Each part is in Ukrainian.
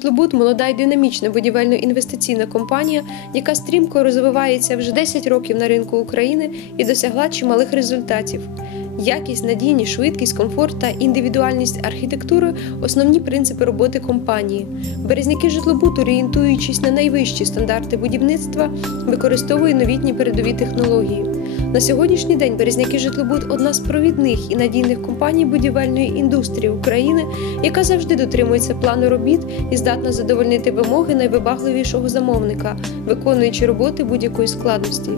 житлобуд молода і динамічна будівельно-інвестиційна компанія, яка стрімко розвивається вже 10 років на ринку України і досягла чималих результатів. Якість, надійність, швидкість, комфорт та індивідуальність архітектури основні принципи роботи компанії. Березняки житлобуд, орієнтуючись на найвищі стандарти будівництва, використовує новітні передові технології. На сьогоднішній день Березняки житлобуд одна з провідних і надійних компаній будівельної індустрії України, яка завжди дотримується плану робіт і здатна задовольнити вимоги найвибагливішого замовника, виконуючи роботи будь-якої складності.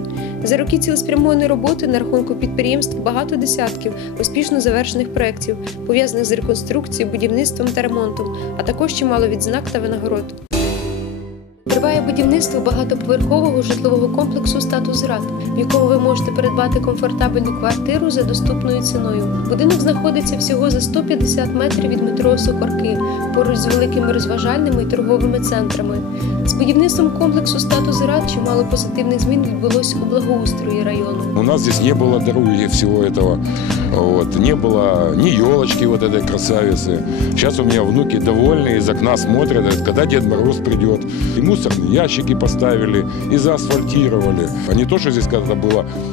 За роки цілеспрямованої роботи на рахунку підприємств багато десятків успішно завершених проєктів, пов'язаних з реконструкцією, будівництвом та ремонтом, а також чимало відзнак та винагород. Будівництво багатоповерхового житлового комплексу Статус Рад, в якому ви можете придбати комфортабельну квартиру за доступною ціною. Будинок знаходиться всього за 150 метрів від метро Сокорки, поруч з великими розважальними і торговими центрами. З будівництвом комплексу Статус Рад чимало позитивних змін відбулось у благоустрої району. У нас здесь не было дороги всего этого. Вот. Не было ни елочки вот этой красавицы. Сейчас у меня внуки довольны, из окна смотрят, говорят, когда Дед Мороз придет. И мусорные ящики поставили, и заасфальтировали. А не то, что здесь когда-то было э, п-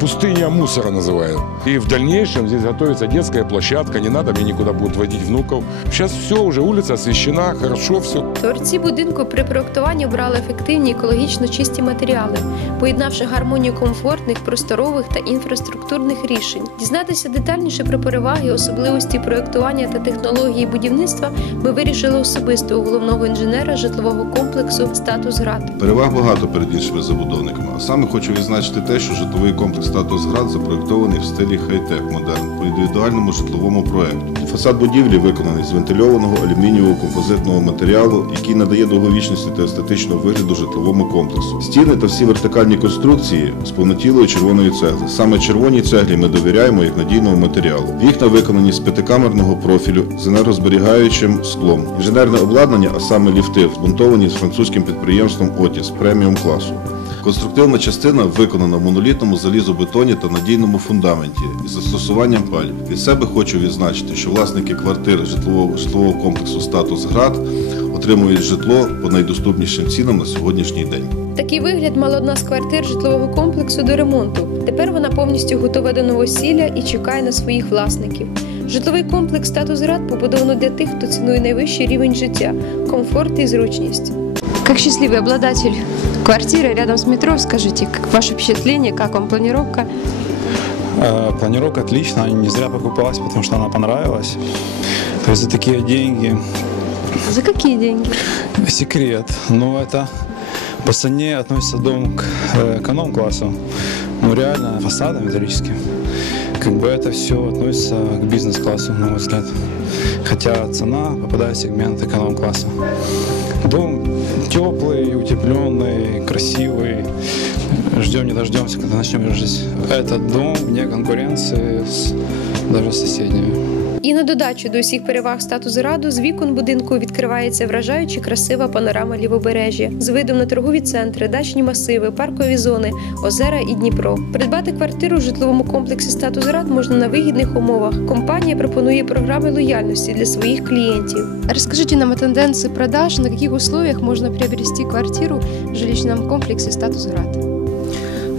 пустыня мусора называют. И в дальнейшем здесь готовится детская площадка, не надо мне никуда будет водить внуков. Сейчас все, уже улица освещена, хорошо все. Творці будинку при проектуванні обрали ефективні екологічно чисті матеріали, поєднавши гармонію комфортних, просторових та інфраструктурних рішень. Дізнатися детальніше про переваги, особливості проектування та технології будівництва ми вирішили особисто у головного інженера житлового комплексу Статус Град. Переваг багато перед іншими забудовниками. А саме хочу відзначити те, що житловий комплекс «Статус Град» запроєктований в стилі хай-тек модерн по індивідуальному житловому проекту. Фасад будівлі виконаний з вентильованого алюмінієвого композитного матеріалу, який надає довговічності та естетичного вигляду житловому комплексу. Стіни та всі вертикальні конструкції з повнотілої червоної цегли. Саме червоній цеглі ми довіряємо як надійному матеріалу. Вікна виконані з п'ятикамерного профілю з енергозберігаючим склом. Інженерне обладнання, а саме ліфти, змонтовані з французьким підприємством Отіс преміум класу. Конструктивна частина виконана в монолітному залізобетоні та надійному фундаменті із застосуванням палів. Від себе хочу відзначити, що власники квартир житлового, житлового комплексу Статус Град отримують житло по найдоступнішим цінам на сьогоднішній день. Такий вигляд мала одна з квартир житлового комплексу до ремонту. Тепер вона повністю готова до новосілля і чекає на своїх власників. Житловий комплекс статус рад побудовано для тих, хто цінує найвищий рівень життя, комфорт і зручність. Как счастливый обладатель квартиры рядом с метро, скажите, как ваше впечатление, как вам планировка? Э, Планировка отличная, не зря покупалась, потому что она понравилась. То есть за такие деньги За какие деньги? секрет. Но это по цене относится дом к эконом-классу. Ну реально фасадом металлическим. Как бы это все относится к бизнес-классу, на мой взгляд. Хотя цена попадает в сегмент эконом-класса. Дом теплый, утепленный, красивый. Ждем не дождемся, когда начнем жить. Этот дом вне конкуренции с даже соседями. І на додачу до усіх переваг статусу раду з вікон будинку відкривається вражаючи красива панорама лівобережжя з видом на торгові центри, дачні масиви, паркові зони, озера і Дніпро. Придбати квартиру в житловому комплексі статус рад можна на вигідних умовах. Компанія пропонує програми лояльності для своїх клієнтів. Расскажите нам о продаж, на каких условиях можно приобрести квартиру в жилищном комплексе «Статус Град».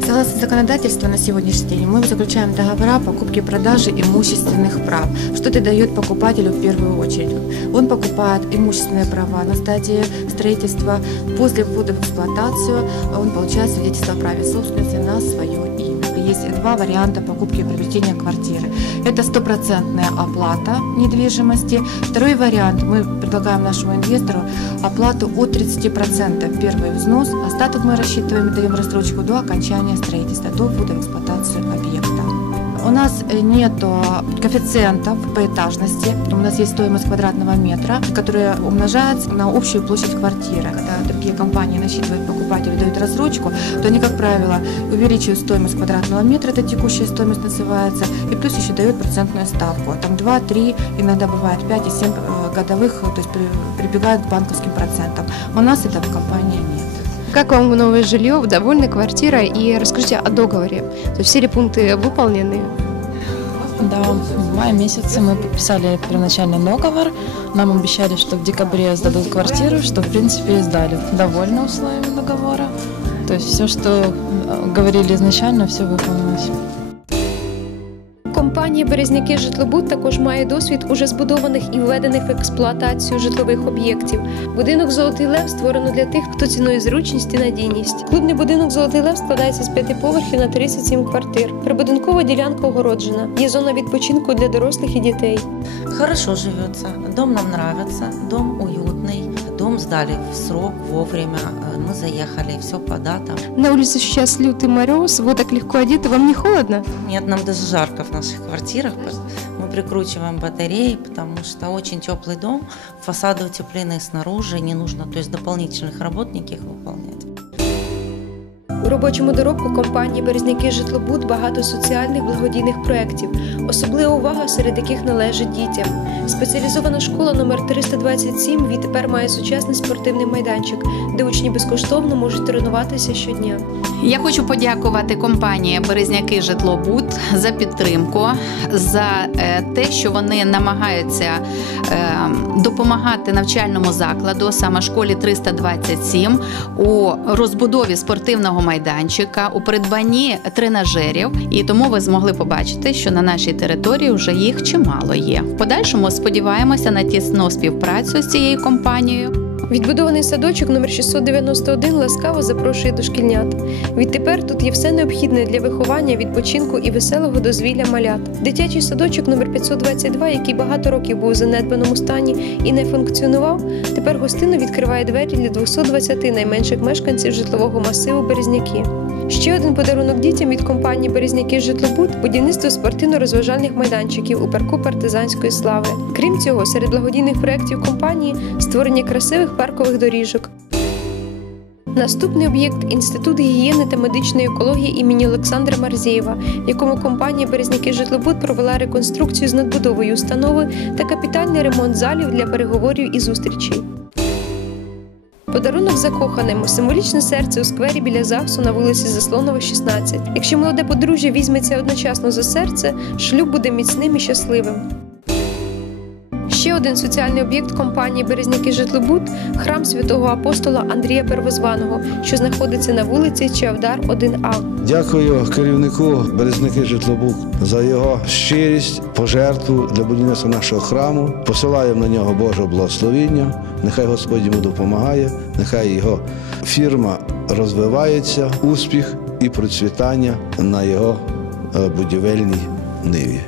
Согласно законодательству на сегодняшний день мы заключаем договора покупки и продажи имущественных прав. Что это дает покупателю в первую очередь? Он покупает имущественные права на стадии строительства. После ввода в эксплуатацию он получает свидетельство о праве собственности на свое. Есть два варианта покупки и приобретения квартиры. Это стопроцентная оплата недвижимости. Второй вариант мы предлагаем нашему инвестору оплату от 30% первый взнос. Остаток мы рассчитываем и даем рассрочку до окончания строительства, до ввода в эксплуатацию объекта. У нас нет коэффициентов по этажности. У нас есть стоимость квадратного метра, которая умножается на общую площадь квартиры. Когда другие компании насчитывают покупателю, дают рассрочку, то они, как правило, увеличивают стоимость квадратного метра, это текущая стоимость называется, и плюс еще дают процентную ставку. Там 2, 3, иногда бывает 5 и 7 э, годовых, то есть при- прибегают к банковским процентам. У нас этого в компании нет. Как вам новое жилье, довольны квартирой и расскажите о договоре. То есть все ли пункты выполнены? Да, в мае месяце мы подписали первоначальный договор. Нам обещали, что в декабре сдадут квартиру, что в принципе и сдали. Довольны условиями договора. То есть все, что э, говорили изначально, все выполнилось. Компанія Березняки Житлобуд також має досвід уже збудованих і введених в експлуатацію житлових об'єктів. Будинок Золотий Лев створено для тих, хто цінує зручність і надійність. Клубний будинок Золотий Лев складається з п'яти поверхів на 37 квартир. Прибудинкова ділянка огороджена. Є зона відпочинку для дорослих і дітей. Хорошо живется, дом нам нравится, дом уютный, сдали в срок, вовремя, э, мы заехали, все по датам. На улице сейчас лютый мороз, вы так легко одеты, вам не холодно? Нет, нам даже жарко в наших квартирах, мы прикручиваем батареи, потому что очень теплый дом, фасады утеплены снаружи, не нужно, то есть дополнительных работ никаких выполнять. Робочому доробку компанії Березняки Житлобуд багато соціальних благодійних проєктів, особлива увага серед яких належить дітям. Спеціалізована школа номер 327 відтепер має сучасний спортивний майданчик, де учні безкоштовно можуть тренуватися щодня. Я хочу подякувати компанії Березняки Житлобуд за підтримку, за е, те, що вони намагаються е, допомагати навчальному закладу, саме школі 327, у розбудові спортивного майданчика, у придбанні тренажерів. І тому ви змогли побачити, що на нашій території вже їх чимало є. В подальшому сподіваємося на тісну співпрацю з цією компанією. Відбудований садочок номер 691 ласкаво запрошує дошкільнят. Відтепер тут є все необхідне для виховання, відпочинку і веселого дозвілля малят. Дитячий садочок номер 522, який багато років був у занедбаному стані і не функціонував, тепер гостинно відкриває двері для 220 найменших мешканців житлового масиву Березняки. Ще один подарунок дітям від компанії Березняки Житлобуд будівництво спортивно-розважальних майданчиків у парку партизанської слави. Крім цього, серед благодійних проєктів компанії створення красивих паркових доріжок. Наступний об'єкт інститут гігієни та медичної екології імені Олександра Марзєєва, в якому компанія Березняки Житлобуд провела реконструкцію з надбудовою установи та капітальний ремонт залів для переговорів і зустрічей. Подарунок закоханим символічне серце у сквері біля ЗАГСу на вулиці Заслонова, 16. Якщо молоде подружжя візьметься одночасно за серце, шлюб буде міцним і щасливим. Ще один соціальний об'єкт компанії Березняки Житлобуд храм святого апостола Андрія Первозваного, що знаходиться на вулиці Чавдар 1А. Дякую керівнику Березники Житлобук за його щирість, пожертву для будівництва нашого храму. Посилаємо на нього Божого благословіння. Нехай Господь йому допомагає, нехай його фірма розвивається, успіх і процвітання на його е, будівельній ниві.